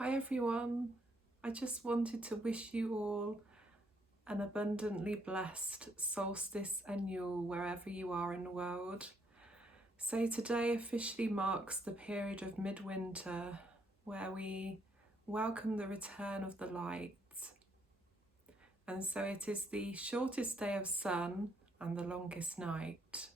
Hi everyone, I just wanted to wish you all an abundantly blessed solstice and Yule wherever you are in the world. So today officially marks the period of midwinter where we welcome the return of the light. And so it is the shortest day of sun and the longest night.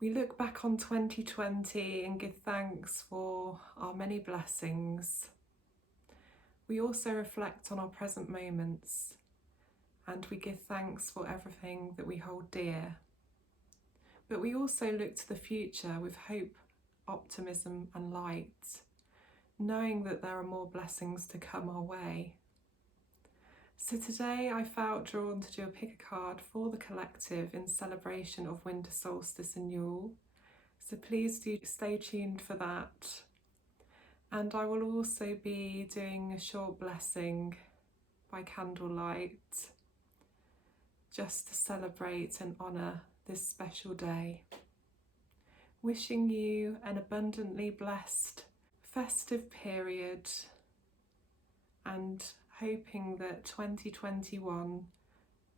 We look back on 2020 and give thanks for our many blessings. We also reflect on our present moments and we give thanks for everything that we hold dear. But we also look to the future with hope, optimism and light, knowing that there are more blessings to come our way. So today I felt drawn to do a pick a card for the collective in celebration of Winter Solstice and Yule. So please do stay tuned for that. And I will also be doing a short blessing by candlelight just to celebrate and honour this special day. Wishing you an abundantly blessed festive period and hoping that 2021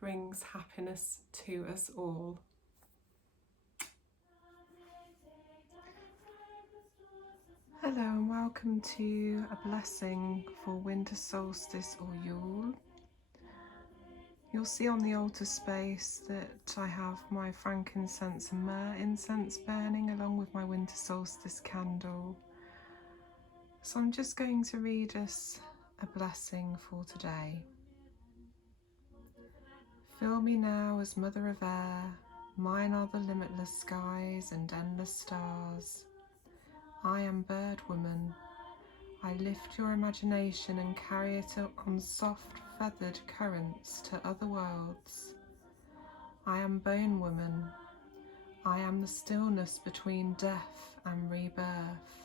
brings happiness to us all. Hello and welcome to a blessing for Winter Solstice or Yule. You'll see on the altar space that I have my frankincense and myrrh incense burning along with my Winter Solstice candle. So I'm just going to read us a blessing for today. Fill me now as Mother of Air, mine are the limitless skies and endless stars. I am bird woman. I lift your imagination and carry it on soft feathered currents to other worlds. I am bone woman. I am the stillness between death and rebirth.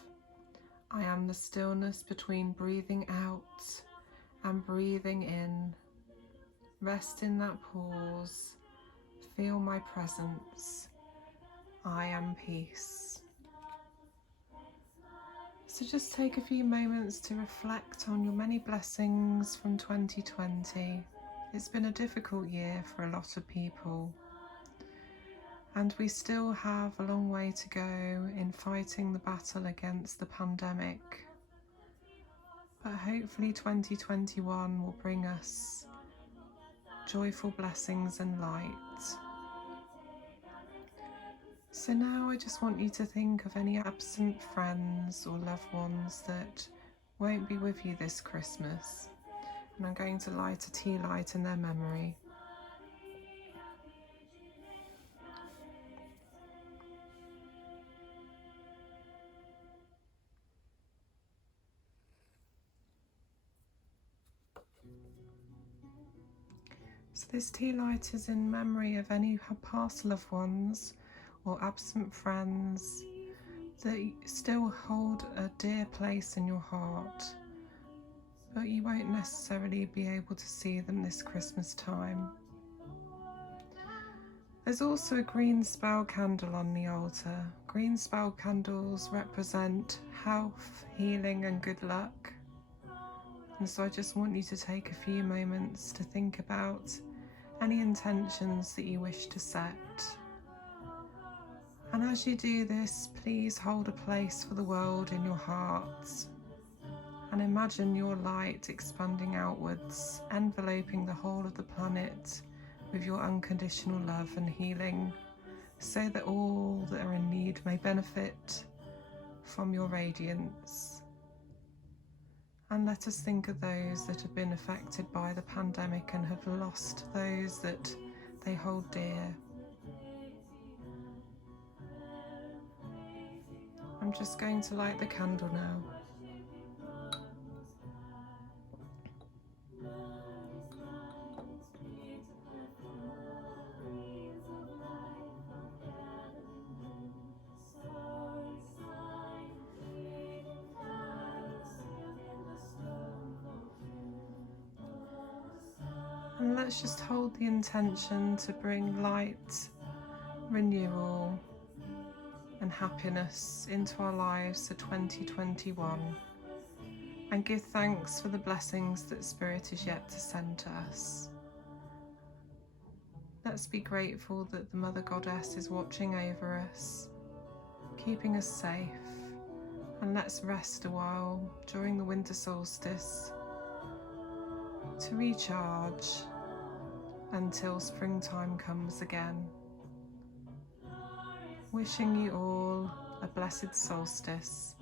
I am the stillness between breathing out and breathing in. Rest in that pause. Feel my presence. I am peace. So just take a few moments to reflect on your many blessings from 2020. It's been a difficult year for a lot of people, and we still have a long way to go in fighting the battle against the pandemic. But hopefully 2021 will bring us joyful blessings and light. So now I just want you to think of any absent friends or loved ones that won't be with you this Christmas. And I'm going to light a tea light in their memory. So this tea light is in memory of any past loved ones or absent friends that still hold a dear place in your heart, but you won't necessarily be able to see them this Christmas time. There's also a green spell candle on the altar. Green spell candles represent health, healing and good luck. And so I just want you to take a few moments to think about any intentions that you wish to set. And as you do this, please hold a place for the world in your hearts and imagine your light expanding outwards, enveloping the whole of the planet with your unconditional love and healing, so that all that are in need may benefit from your radiance. And let us think of those that have been affected by the pandemic and have lost those that they hold dear. I'm just going to light the candle now. And let's just hold the intention to bring light, renewal and happiness into our lives for 2021. and give thanks for the blessings that Spirit is yet to send to us. Let's be grateful that the Mother Goddess is watching over us, keeping us safe, and let's rest a while during the winter solstice to recharge until springtime comes again. Wishing you all a blessed solstice.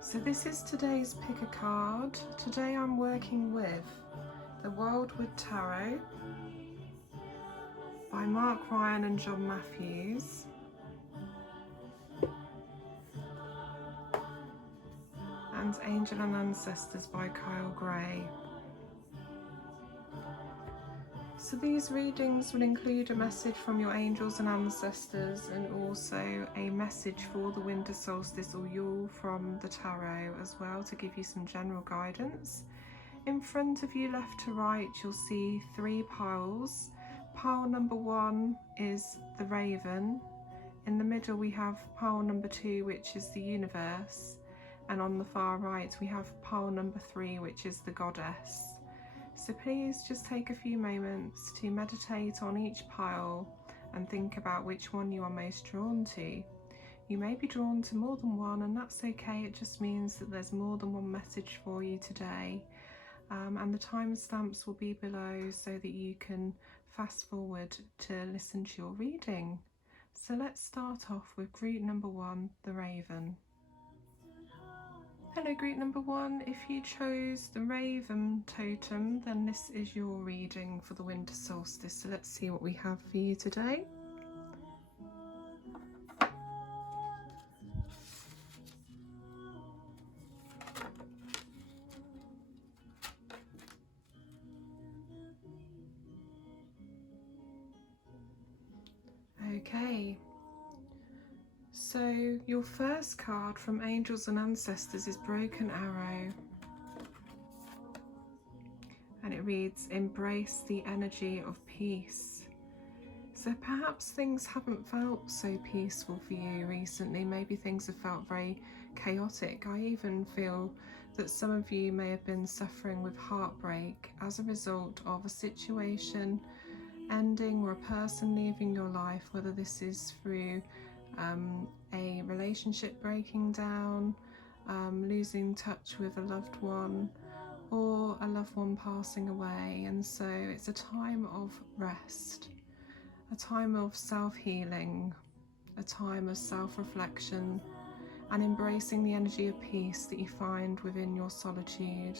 So this is today's pick a card. Today I'm working with the Wildwood Tarot by Mark Ryan and John Matthews. And Angel and Ancestors by Kyle Gray. So these readings will include a message from your angels and ancestors, and also a message for the winter solstice or Yule from the tarot as well, to give you some general guidance. In front of you, left to right, you'll see 3 piles. Pile number 1 is the Raven. In the middle we have pile number 2, which is the Universe. And on the far right we have pile number 3, which is the Goddess. So please just take a few moments to meditate on each pile and think about which one you are most drawn to. You may be drawn to more than one, and that's okay. It just means that there's more than one message for you today. And the timestamps will be below so that you can fast forward to listen to your reading. So let's start off with group number 1, the Raven. Hello group number 1, if you chose the Raven totem, then this is your reading for the winter solstice. So let's see what we have for you today. Okay. So your first card from Angels and Ancestors is Broken Arrow, and it reads, embrace the energy of peace. So perhaps things haven't felt so peaceful for you recently. Maybe things have felt very chaotic. I even feel that some of you may have been suffering with heartbreak as a result of a situation ending or a person leaving your life, whether this is through a relationship breaking down, losing touch with a loved one, or a loved one passing away. And so it's a time of rest, a time of self-healing, a time of self-reflection, and embracing the energy of peace that you find within your solitude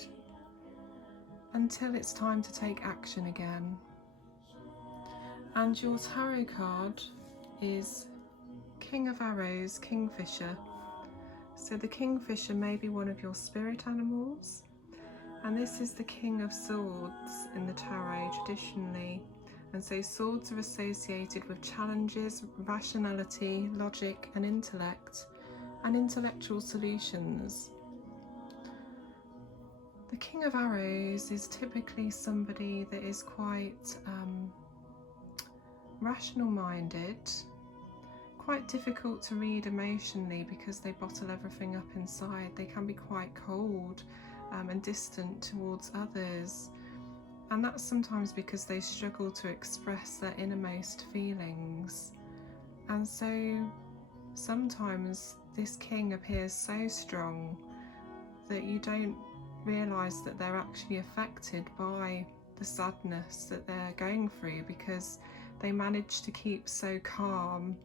until it's time to take action again. And your tarot card is King of Arrows, Kingfisher. So the Kingfisher may be one of your spirit animals, and this is the King of Swords in the tarot traditionally. And so swords are associated with challenges, rationality, logic and intellect, and intellectual solutions. The King of Arrows is typically somebody that is quite rational minded, quite difficult to read emotionally because they bottle everything up inside. They can be quite cold and distant towards others, and that's sometimes because they struggle to express their innermost feelings. And so sometimes this king appears so strong that you don't realise that they're actually affected by the sadness that they're going through, because they manage to keep so calm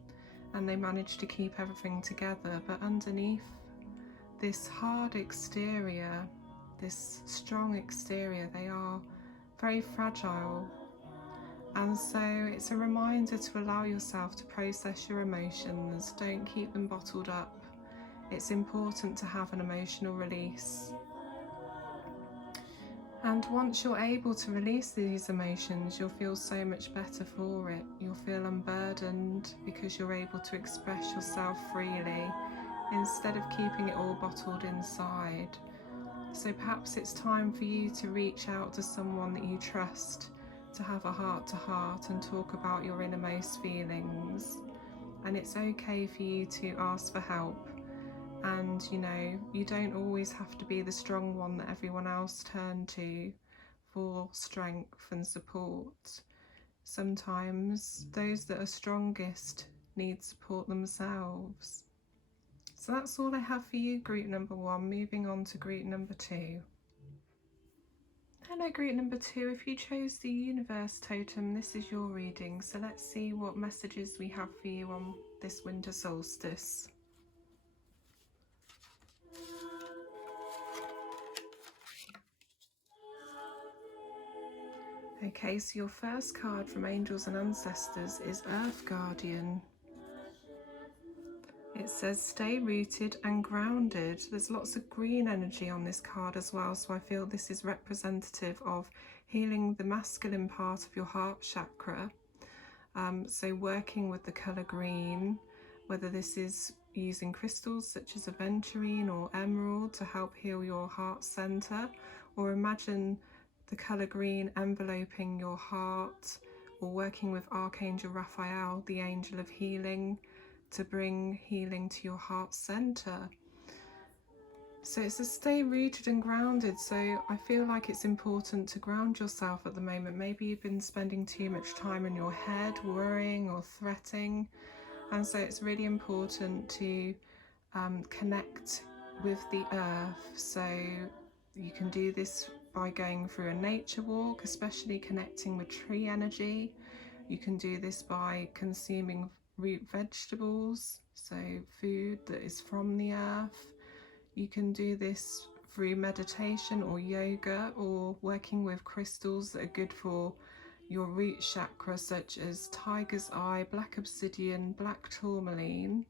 and they manage to keep everything together. But underneath this hard exterior, this strong exterior, they are very fragile. And so it's a reminder to allow yourself to process your emotions. Don't keep them bottled up. It's important to have an emotional release. And once you're able to release these emotions, you'll feel so much better for it. You'll feel unburdened because you're able to express yourself freely instead of keeping it all bottled inside. So perhaps it's time for you to reach out to someone that you trust, to have a heart-to-heart and talk about your innermost feelings. and it's okay for you to ask for help. And you know, you don't always have to be the strong one that everyone else turn to for strength and support. Sometimes those that are strongest need support themselves. So that's all I have for you, group number 1. Moving on to group number 2. Hello, group number 2. If you chose the universe totem, this is your reading. So let's see what messages we have for you on this winter solstice. Okay, so your first card from Angels and Ancestors is Earth Guardian. It says stay rooted and grounded. There's lots of green energy on this card as well, so I feel this is representative of healing the masculine part of your heart chakra. So working with the colour green, whether this is using crystals such as aventurine or emerald to help heal your heart centre, or imagine the colour green enveloping your heart, or working with Archangel Raphael, the angel of healing, to bring healing to your heart centre. So it's a stay rooted and grounded. So I feel like it's important to ground yourself at the moment. Maybe you've been spending too much time in your head worrying or fretting, and so it's really important to connect with the earth. So you can do this by going through a nature walk, especially connecting with tree energy. You can do this by consuming root vegetables, so food that is from the earth. You can do this through meditation or yoga, or working with crystals that are good for your root chakra, such as tiger's eye, black obsidian, black tourmaline,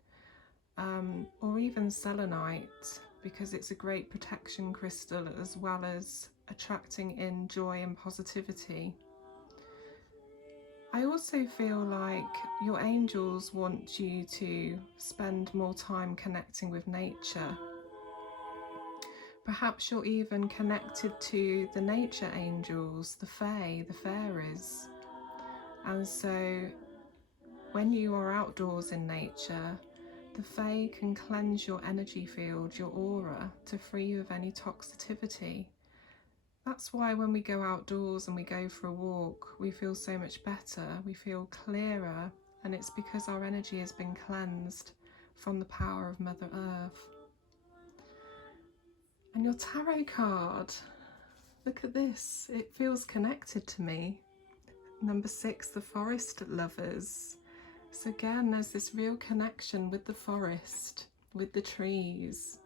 or even selenite, because it's a great protection crystal as well as attracting in joy and positivity. I also feel like your angels want you to spend more time connecting with nature. Perhaps you're even connected to the nature angels, the fae, the fairies. And so when you are outdoors in nature, the fae can cleanse your energy field, your aura, to free you of any toxicity. That's why when we go outdoors and we go for a walk, we feel so much better, we feel clearer, and it's because our energy has been cleansed from the power of Mother Earth. And your tarot card, look at this, it feels connected to me. Number 6, the forest lovers. So again, there's this real connection with the forest, with the trees.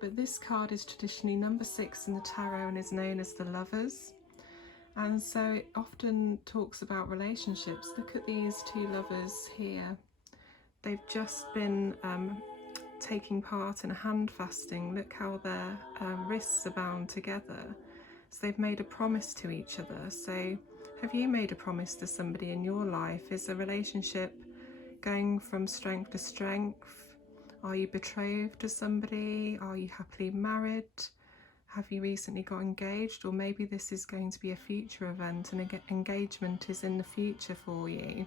But this card is traditionally number 6 in the tarot and is known as the lovers. And so it often talks about relationships. Look at these 2 lovers here. They've just been taking part in a hand fasting. Look how their wrists are bound together. So they've made a promise to each other. So have you made a promise to somebody in your life? Is a relationship going from strength to strength? Are you betrothed to somebody? Are you happily married? Have you recently got engaged? Or maybe this is going to be a future event and engagement is in the future for you.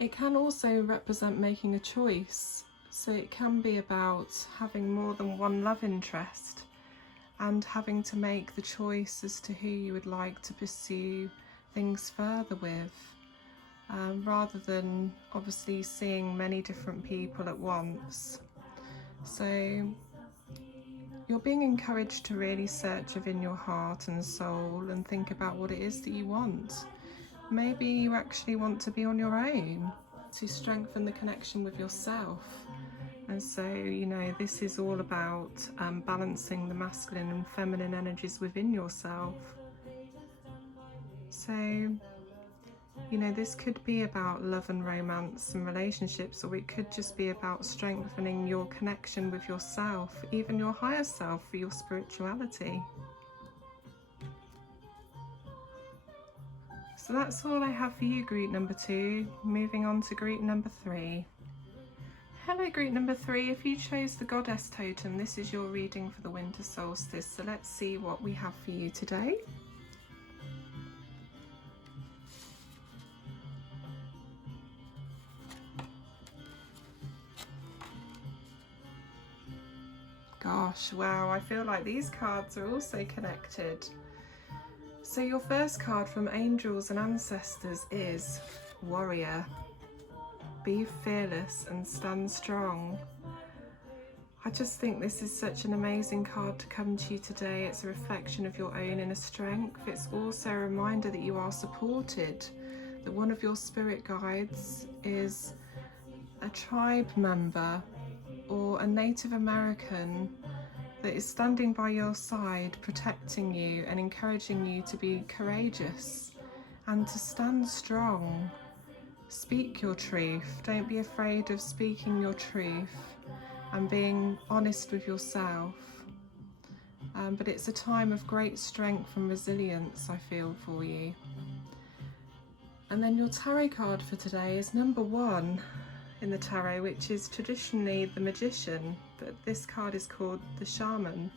It can also represent making a choice. So it can be about having more than one love interest and having to make the choice as to who you would like to pursue things further with. Rather than obviously seeing many different people at once. So you're being encouraged to really search within your heart and soul and think about what it is that you want. Maybe you actually want to be on your own, to strengthen the connection with yourself. And so, you know, this is all about balancing the masculine and feminine energies within yourself. So, you know, this could be about love and romance and relationships, or it could just be about strengthening your connection with yourself, even your higher self, for your spirituality. So that's all I have for you, group number 2. Moving on to group number 3. Hello, group number 3. If you chose the goddess totem, this is your reading for the winter solstice. So let's see what we have for you today. Gosh, wow, I feel like these cards are also connected. So your first card from Angels and Ancestors is Warrior. Be fearless and stand strong. I just think this is such an amazing card to come to you today. It's a reflection of your own inner strength. It's also a reminder that you are supported, that one of your spirit guides is a tribe member or a Native American that is standing by your side, protecting you and encouraging you to be courageous and to stand strong. Speak your truth. Don't be afraid of speaking your truth and being honest with yourself. But it's a time of great strength and resilience, I feel, for you. And then your tarot card for today is number 1 in the tarot, which is traditionally the Magician, but this card is called the Shaman.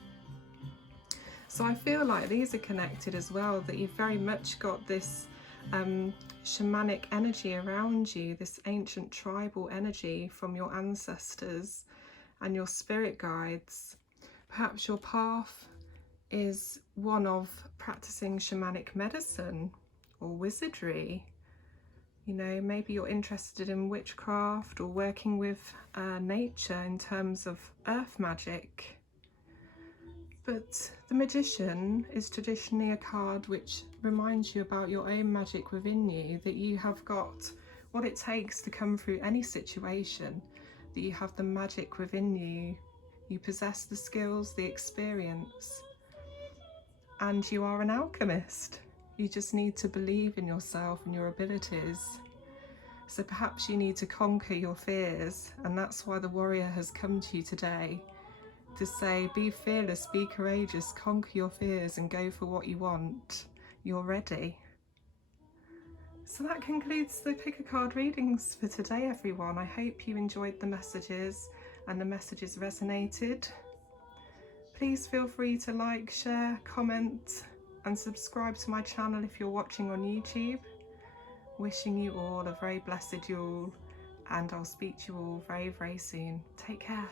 So I feel like these are connected as well, that you've very much got this shamanic energy around you, this ancient tribal energy from your ancestors and your spirit guides. Perhaps your path is one of practicing shamanic medicine or wizardry. You know, maybe you're interested in witchcraft or working with nature in terms of earth magic. But the Magician is traditionally a card which reminds you about your own magic within you, that you have got what it takes to come through any situation, that you have the magic within you, you possess the skills, the experience, and you are an alchemist. You just need to believe in yourself and your abilities. So perhaps you need to conquer your fears, and that's why the Warrior has come to you today, to say, be fearless, be courageous, conquer your fears and go for what you want. You're ready. So that concludes the pick a card readings for today, everyone. I hope you enjoyed the messages and the messages resonated. Please feel free to like, share, comment and subscribe to my channel if you're watching on YouTube. Wishing you all a very blessed Yule, and I'll speak to you all very, very soon. Take care.